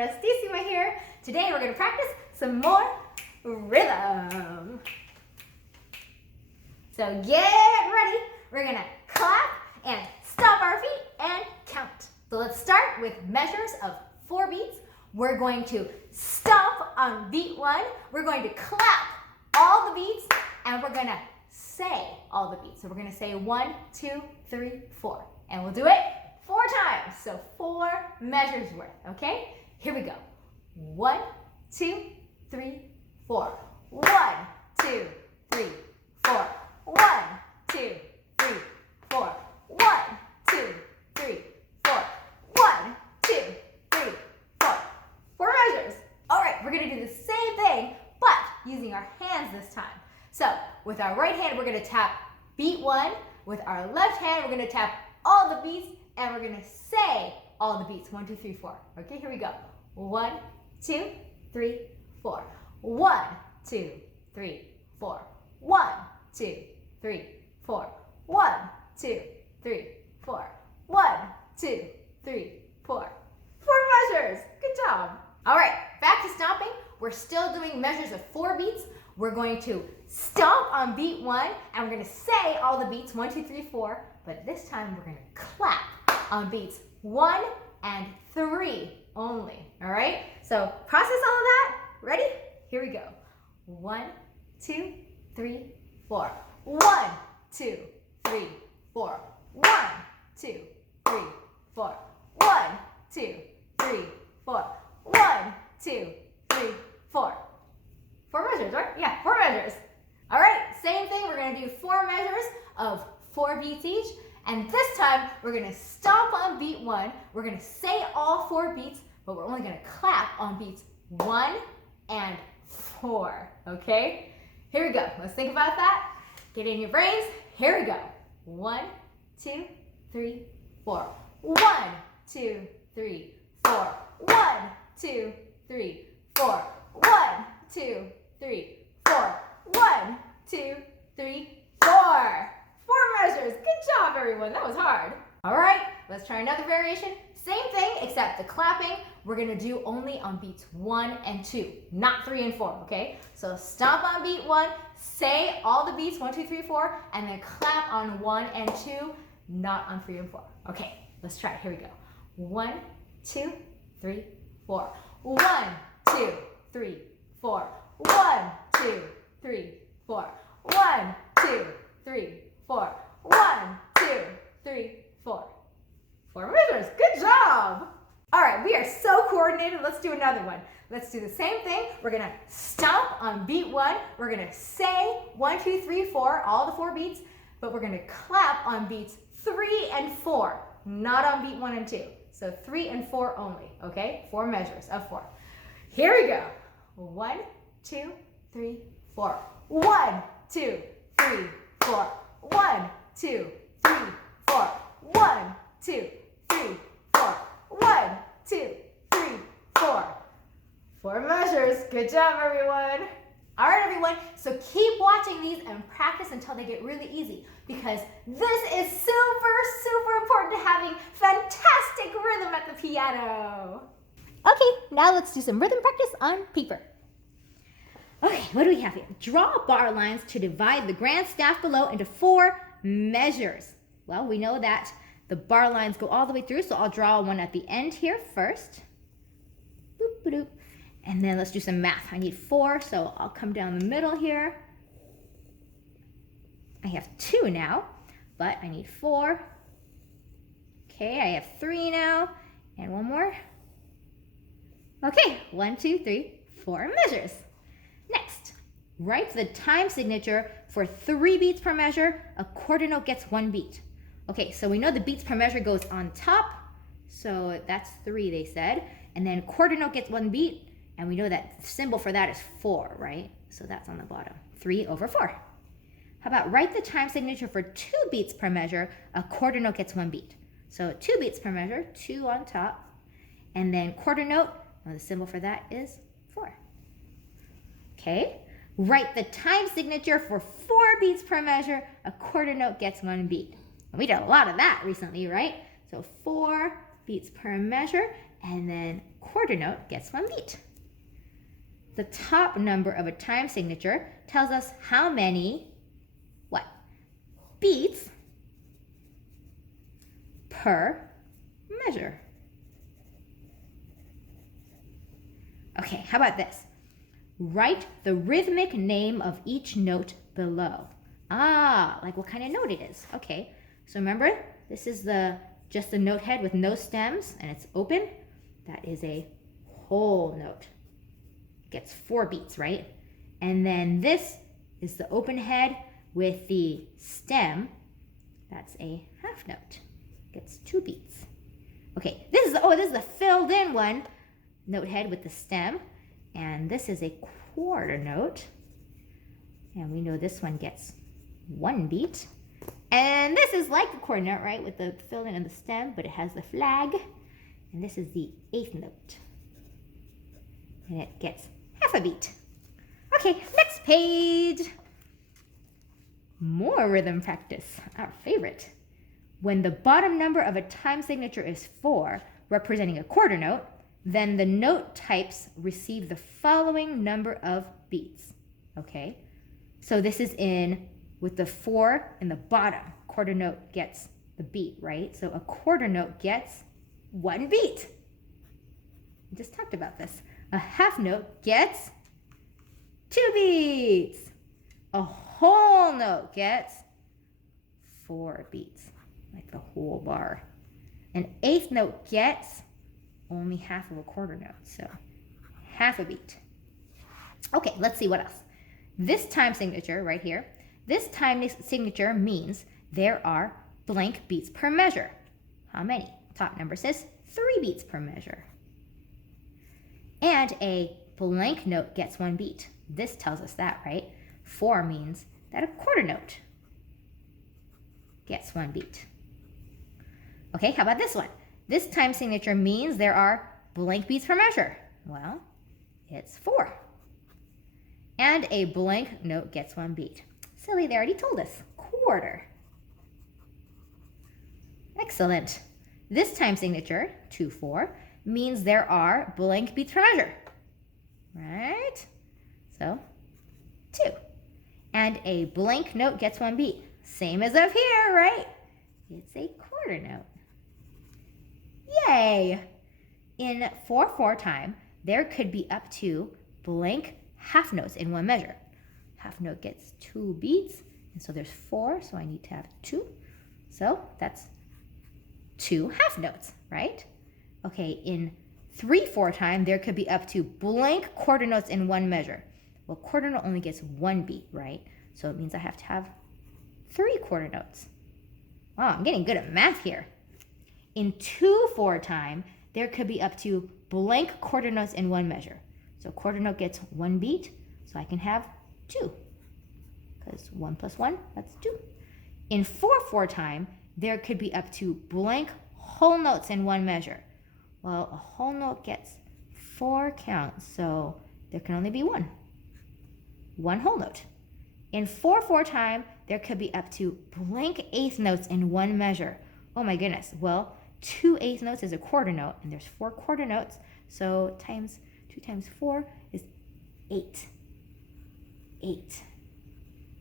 Prestissima here. Today we're going to practice some more rhythm. So get ready. We're going to clap and stomp our feet and count. So let's start with measures of 4 beats. We're going to stomp on beat 1. We're going to clap all the beats and we're going to say all the beats. So we're going to say 1, 2, 3, 4. And we'll do it 4 times. So 4 measures worth, okay? Here we go. 1, 2, 3, 4. 1, 2, 3, 4. 1, 2, 3, 4. 1, 2, 3, 4. 1, 2, 3, 4. 4 measures. All right, we're gonna do the same thing, but using our hands this time. So with our right hand, we're gonna tap beat 1. With our left hand, we're gonna tap all the beats, and we're gonna say all the beats. 1, 2, 3, 4. Okay, here we go. 1, 2, 3, 4. 1, 2, 3, 4. 1, 2, 3, 4. 1, 2, 3, 4. 1, 2, 3, 4. 4 measures. Good job. All right, back to stomping. We're still doing measures of 4 beats. We're going to stomp on beat 1, and we're going to say all the beats, 1, 2, 3, 4. But this time we're going to clap on beats 1 and 3 only. All right? So process all of that. Ready? Here we go. 1, 2, 3, 4. 1, 2, 3, 4. 1, 2, 3, 4. 1, 2, 3, 4. 1, 2, 3, 4. 4 measures, right? Yeah, 4 measures. All right, same thing. We're going to do 4 measures of 4 beats each. And this time, we're going to stomp on beat 1. We're going to say all 4 beats, but we're only going to clap on beats 1 and 4. Okay? Here we go. Let's think about that. Get it in your brains. Here we go. 1, 2, 3, 4. 1, 2, 3, 4. 1, 2, 3, 4. 1, 2, 3, 4. 1, 2, 3, 4. 4 measures. Good job, everyone. That was hard. All right, let's try another variation. Same thing, except the clapping, we're going to do only on beats 1 and 2, not 3 and 4, okay? So stomp on beat 1, say all the beats, 1, 2, 3, 4, and then clap on 1 and 2, not on 3 and 4. Okay, let's try it. Here we go. 1, 2, 3, 4. 1, 2, 3, 4. 1, 2, 3, 4. 1, 2, 3, 4. 1, 2, 3, 4. 4 measures. Good job. All right, we are so coordinated. Let's do another one. Let's do the same thing. We're going to stomp on beat 1. We're going to say 1, 2, 3, 4, all the 4 beats, but we're going to clap on beats 3 and 4, not on beat 1 and 2. So 3 and 4 only, okay? 4 measures of 4. Here we go. 1, 2, 3, 4. 1, 2, 3, 4. 1, 2, 3, 4. 1, 2, 3, 4. 1, 2, 3, 4. 4 measures. Good job, everyone. All right, everyone. So keep watching these and practice until they get really easy, because this is super, super important to having fantastic rhythm at the piano. Okay, now let's do some rhythm practice on Pieper. Okay, what do we have here? Draw bar lines to divide the grand staff below into 4 measures. Well, we know that the bar lines go all the way through, so I'll draw one at the end here first. Boop, boop, boop. And then let's do some math. I need 4, so I'll come down the middle here. I have 2 now, but I need 4. Okay, I have 3 now, and 1 more. Okay, 1, 2, 3, 4 measures. Next, write the time signature for 3 beats per measure. A quarter note gets 1 beat. Okay, so we know the beats per measure goes on top, so that's 3, they said. And then quarter note gets 1 beat, and we know that symbol for that is 4, right? So that's on the bottom, 3 over 4. How about write the time signature for 2 beats per measure. A quarter note gets 1 beat. So 2 beats per measure, 2 on top, and then quarter note, well, the symbol for that is 4. Okay, write the time signature for 4 beats per measure. A quarter note gets 1 beat. And we did a lot of that recently, right? So 4 beats per measure, and then quarter note gets 1 beat. The top number of a time signature tells us how many, what? Beats per measure. Okay, how about this? Write the rhythmic name of each note below. Like what kind of note it is. Okay, so remember, this is just the note head with no stems and it's open. That is a whole note. It gets 4 beats, right? And then this is the open head with the stem. That's a half note. Gets 2 beats. Okay, this is the filled in one, note head with the stem. And this is a quarter note. And we know this one gets 1 beat. And this is like the quarter note, right, with the filled in and the stem, but it has the flag. And this is the 8th note. And it gets half a beat. Okay, next page. More rhythm practice, our favorite. When the bottom number of a time signature is 4, representing a quarter note, then the note types receive the following number of beats. Okay, so this is with the 4 in the bottom. Quarter note gets the beat, right? So a quarter note gets 1 beat. We just talked about this. A half note gets 2 beats. A whole note gets 4 beats, like the whole bar. An 8th note gets only half of a quarter note, so half a beat. Okay, let's see what else. This time signature right here, this time signature means there are blank beats per measure. How many? Top number says 3 beats per measure. And a blank note gets 1 beat. This tells us that, right? 4 means that a quarter note gets 1 beat. Okay, how about this one? This time signature means there are blank beats per measure. Well, it's 4. And a blank note gets 1 beat. Silly, they already told us. Quarter. Excellent. This time signature, 2-4, means there are blank beats per measure. Right? So, 2. And a blank note gets 1 beat. Same as up here, right? It's a quarter note. Yay! In 4-4 time, there could be up to blank half notes in 1 measure. Half note gets 2 beats, and so there's 4, so I need to have 2. So that's 2 half notes, right? Okay, in 3-4 time, there could be up to blank quarter notes in 1 measure. Well, quarter note only gets 1 beat, right? So it means I have to have 3 quarter notes. Wow, I'm getting good at math here. In 2-4 time, there could be up to blank quarter notes in 1 measure. So quarter note gets 1 beat, so I can have 2. Because 1 plus 1, that's 2. In 4-4 time, there could be up to blank whole notes in 1 measure. Well, a whole note gets 4 counts, so there can only be 1. 1 whole note. In 4-4 time, there could be up to blank 8th notes in 1 measure. Oh my goodness. Well, 2 8th notes is a quarter note, and there's 4 quarter notes, so 2 times 4 is 8. 8.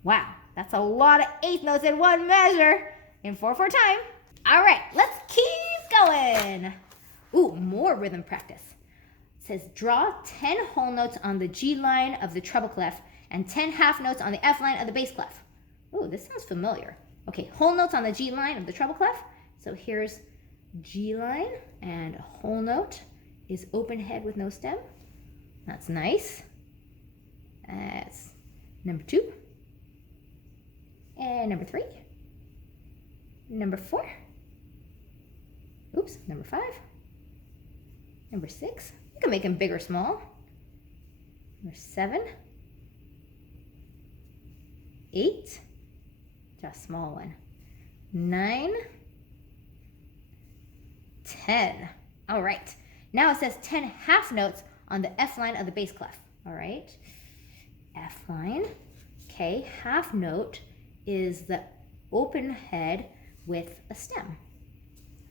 Wow, that's a lot of 8th notes in 1 measure in 4-4 time. All right, let's keep going. Ooh, more rhythm practice. It says draw 10 whole notes on the G line of the treble clef and 10 half notes on the F line of the bass clef. Ooh, this sounds familiar. Okay, whole notes on the G line of the treble clef. So here's G line, and a whole note is open head with no stem. That's nice. That's number 2. And number 3. Number 4. Oops, number 5. Number 6. You can make them big or small. Number 7. 8. Just a small one. 9. 10. All right. Now it says 10 half notes on the F line of the bass clef. All right. F line. Okay. Half note is the open head with a stem.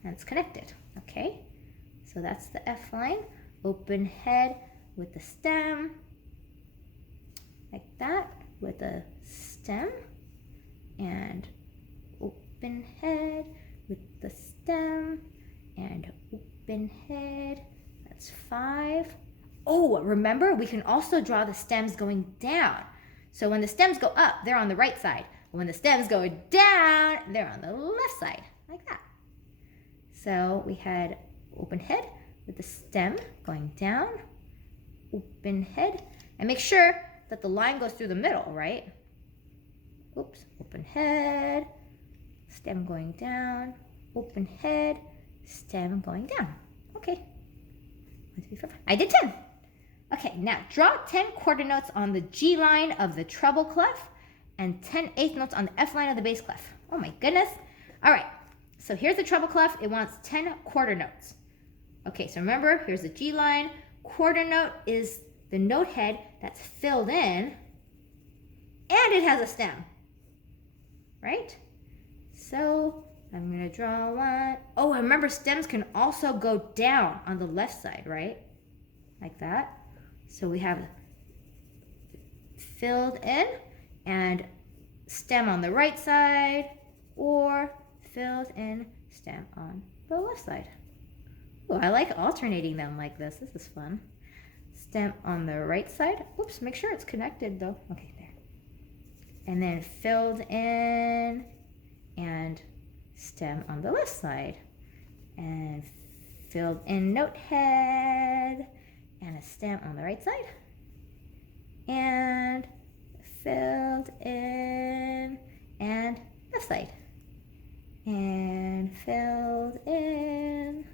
And it's connected. Okay. So So that's the F line. Open head with the stem, like that, with the stem, and open head with the stem, and open head. That's 5. Oh, remember, we can also draw the stems going down. So when the stems go up, they're on the right side. When the stems go down, they're on the left side, like that. So we had open head with the stem going down, open head, and make sure that the line goes through the middle, right? Oops, open head, stem going down, open head, stem going down. Okay, 1, 2, 3, 4. I did 10. Okay, now draw 10 quarter notes on the G line of the treble clef and 10 eighth notes on the F line of the bass clef. Oh my goodness. All right, so here's the treble clef. It wants 10 quarter notes. Okay, so remember, here's the G line. Quarter note is the note head that's filled in, and it has a stem, right? So I'm gonna draw one. Oh, remember, stems can also go down on the left side, right? Like that. So we have filled in and stem on the right side, or filled in, stem on the left side. Oh, I like alternating them like this. This is fun. Stem on the right side. Oops, make sure it's connected though. Okay, there. And then filled in and stem on the left side. And filled in note head and a stem on the right side. And filled in and left side. And filled in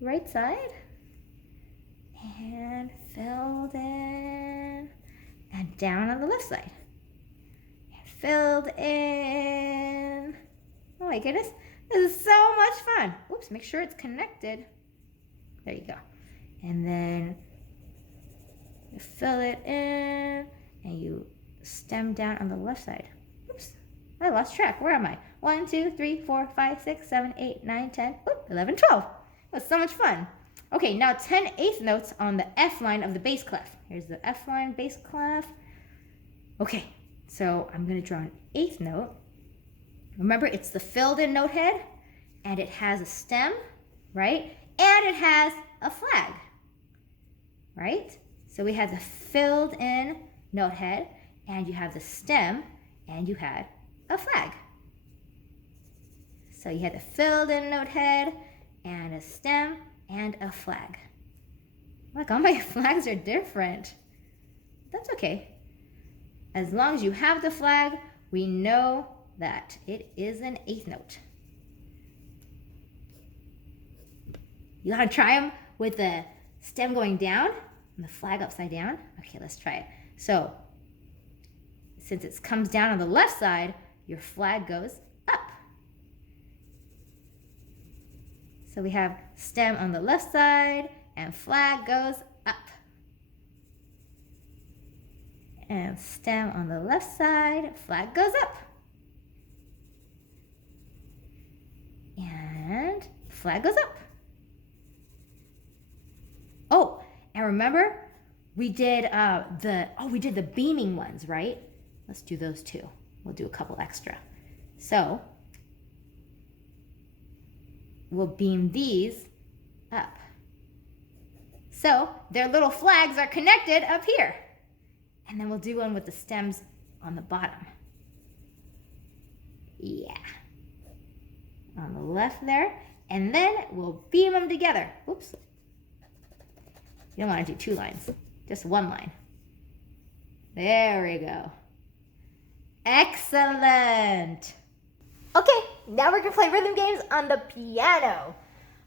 right side. And filled in and down on the left side. And filled in. Oh my goodness, this is so much fun. Oops, make sure it's connected. There you go. And then you fill it in and you stem down on the left side. Oops, I lost track. Where am I? 1, 2, 3, 4, 5, 6, 7, 8, 9, 10, 11, 12. It was so much fun. Okay, now 10 eighth notes on the F line of the bass clef. Here's the F line bass clef. Okay, so I'm gonna draw an eighth note. Remember, it's the filled in note head, and it has a stem, right? And it has a flag, right? So we have the filled in note head, and you have the stem, and you had a flag. So you had the filled in note head, and a stem, and a flag. Look, all my flags are different. That's okay. As long as you have the flag, we know that it is an eighth note. You want to try them with the stem going down and the flag upside down? Okay, let's try it. So, since it comes down on the left side, your flag goes up. So we have stem on the left side and flag goes up. And stem on the left side, flag goes up. And flag goes up. Oh, and remember, we did the beaming ones, right? Let's do those too. We'll do a couple extra. So we'll beam these up. So their little flags are connected up here. And then we'll do one with the stems on the bottom. Yeah. On the left there. And then we'll beam them together. Oops. You don't want to do 2 lines, just 1 line. There we go. Excellent. Okay, now we're gonna play rhythm games on the piano.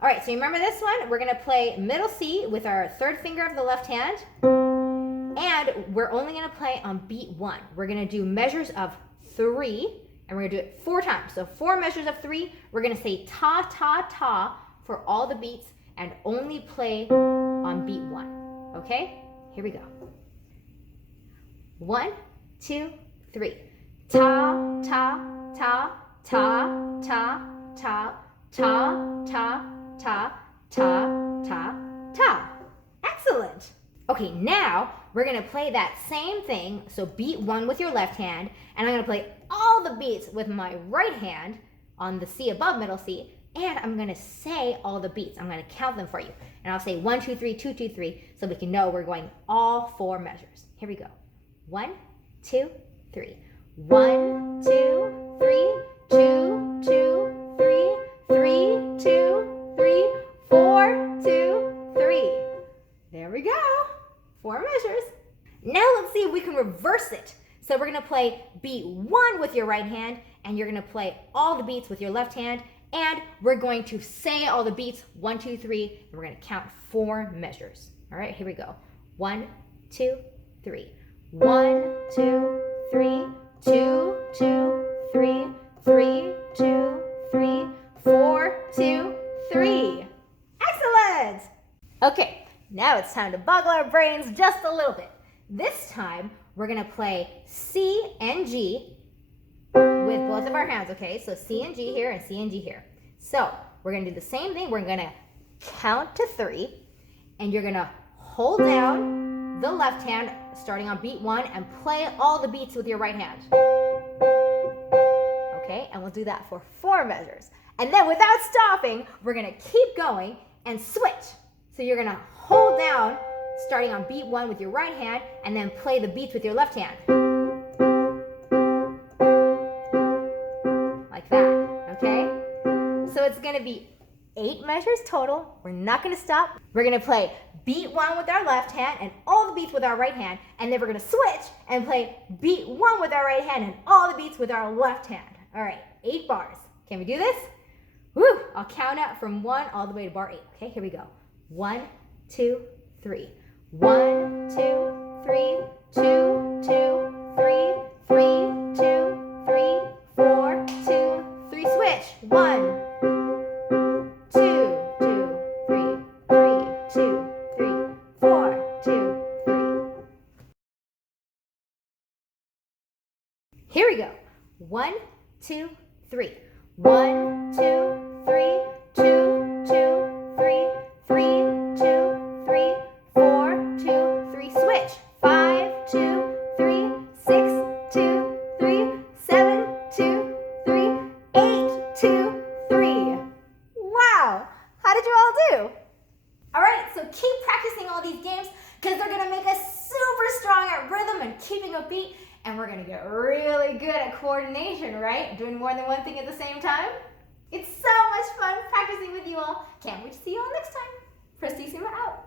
All right, so you remember this one? We're gonna play middle C with our 3rd finger of the left hand. And we're only gonna play on beat 1. We're gonna do measures of 3, and we're gonna do it 4 times. So 4 measures of 3, we're gonna say ta, ta, ta for all the beats and only play on beat 1, okay? Here we go. 1, 2, 3. Ta, ta, ta, ta, ta, ta, ta, ta, ta, ta, ta, ta. Excellent. Okay, now we're gonna play that same thing. So beat 1 with your left hand, and I'm gonna play all the beats with my right hand on the C above middle C, and I'm gonna say all the beats. I'm gonna count them for you. And I'll say 1, 2, 3, 2, 2, 3, so we can know we're going all 4 measures. Here we go. 1, 2, 3. 1, 2, 3, 2, 2, 3, 3, 2, 3, 4, 2, 3. There we go. 4 measures. Now let's see if we can reverse it. So we're gonna play beat 1 with your right hand, and you're gonna play all the beats with your left hand, and we're going to say all the beats, 1, 2, 3, and we're gonna count 4 measures. All right, here we go. 1, 2, 3. 1, 2, 3, 2, 2, 3, 3, 2, 3, 4, 2, 3. Excellent! Okay, now it's time to boggle our brains just a little bit. This time, we're gonna play C and G with both of our hands, okay? So C and G here and C and G here. So we're gonna do the same thing. We're gonna count to 3, and you're gonna hold down the left hand starting on beat 1 and play all the beats with your right hand. Okay, and we'll do that for 4 measures. And then without stopping, we're gonna keep going and switch. So you're gonna hold down starting on beat 1 with your right hand, and then play the beats with your left hand. Like that, okay? So it's gonna be 8 measures total. We're not gonna stop. We're gonna play beat 1 with our left hand and all the beats with our right hand, and then we're gonna switch and play beat 1 with our right hand and all the beats with our left hand. All right, 8 bars. Can we do this? Woo! I'll count out from 1 all the way to bar 8. Okay, here we go. 1, 2, 3. 1, 2, 3, 2, 2, 3, 3, 2, 3, 4, 2, 3, switch. 1, 2, 2, 3, 3, 2, 3, 4, 2, 3. Here we go. 1, 2, 3. 1, 2, 3, 2, 2, 3, 3, 2, 3, 4, 2, 3, switch. 5, 2, 3, 6, 2, 3, 7, 2, 3, 8, 2, 3. Wow! How did you all do? All right, so keep practicing all these games because they're gonna make us super strong at rhythm and keeping a beat, and we're gonna get really good at coordination, right? Doing more than one thing at the same time. It's so much fun practicing with you all. Can't wait to see you all next time. Presto out.